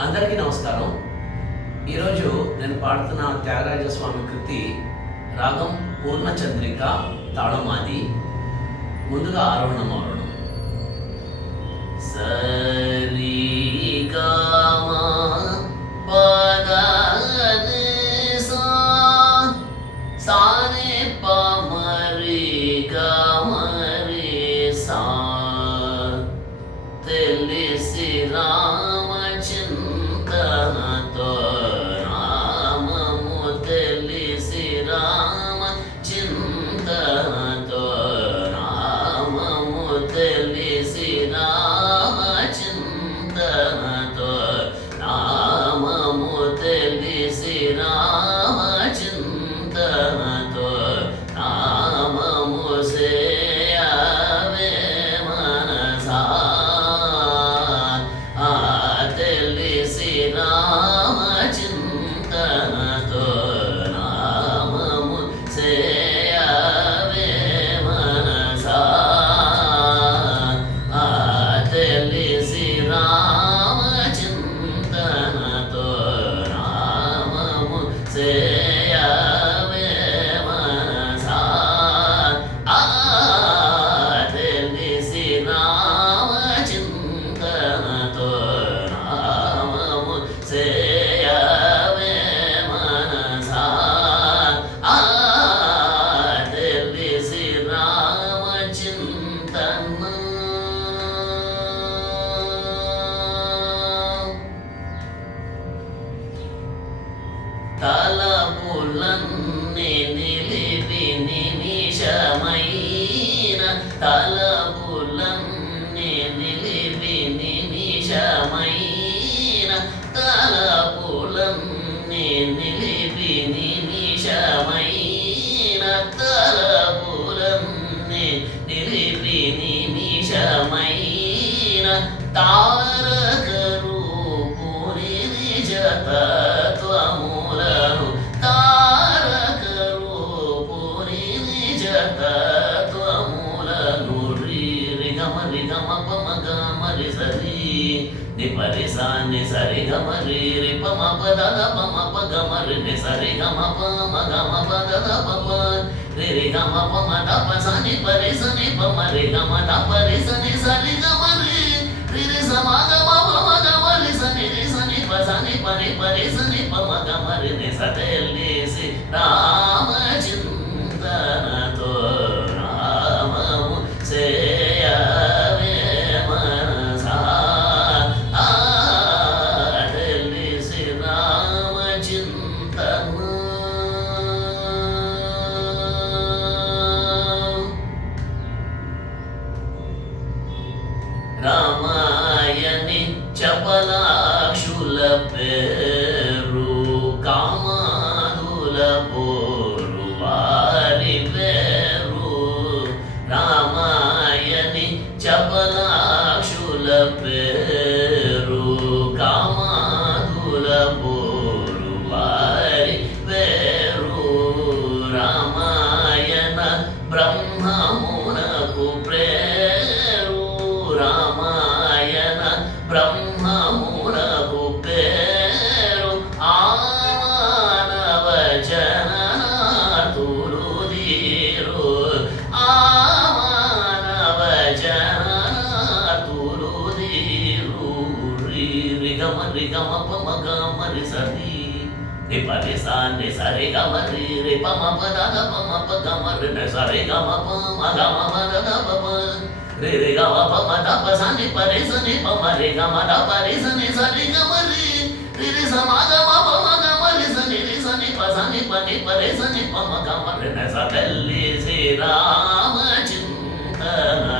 అందరికీ నమస్కారం. ఈరోజు నేను పాడుతున్న త్యాగరాజ స్వామి కృతి రాగం పూర్ణచంద్రిక, తాళమాది. ముందుగా ఆరోహణం అవరోహణం. సరి గమ పద ని సా సా ని ప మరి గ మరి సా తెలిసి రామచింతనతో రామము తెలిసి రామచింతనతో రామము తెలిసి రామచింతనతో రామము తెలిసి రామచింతనతో రామము సేయవే మనసా తెలిసి రామచింతనతో నామము సేయవే మనసా తెలిసి రామచింతనతో నామము సేయవే మనసా తెలిసి రామచింతనతో నామము సేయవే మనసా తెలిసి రామచింతన. తలపులన్నీ నిలిపి నిమిషమైన తలపులన్నీ నిలిపి నిమిషమైన తలపులన్నీ నిలిపి నిమిషమైన తలపులన్నీ నిలిపి నిమిషమైన తారక రూపుని నిజ తత్వములను తారక రూపుని నిజ తత్వములను రి గమ పమ గమరి సరి ని పరి సా ని సరి గమ రి పమ పద పమ ప గమ రి ని సరి గమ పమ గమ పద పమ రి గమ పమ ద ప స ని పరి స ని పమ రి గమ ద పరి స ని సరి గమ రి రి స మ గమ పమ గమ రి స ని ప స ని పరి పరి స ని పమ గమ రి ని స తెలిసి రామచింతనతో రామము సేయవే మనసా తెలిసి రామచింతన. రామాయణి చపలాక్షుల పేరు కామాదుల పోరు వారి పేరు రామాయణి చపలాక్షుల పేరు కామాదుల పోరు వారి పేరు రామాయణ బ్రహ్మమునకు ప్రేరు రామాయణ బ్రహ్మమునకు పేరు మానవ జననాతులు దీరు మానవ జననాతులు దీరు రి గమ పమ గమ రి సరి ని పరి సా ని సరి గమ రి పమ పద పమ ప గమ రి ని సరి గమ పమ గమ పద పమ రి గమ పమ ద ప స ని పరి స ని పమ రి గమ ద పరి స ని సరి గమ రి స మ గమ పమ గమ రి స ని ప స ని ప ని పరి స ని పమ గమ రి ని స తెలిసి రామచింతన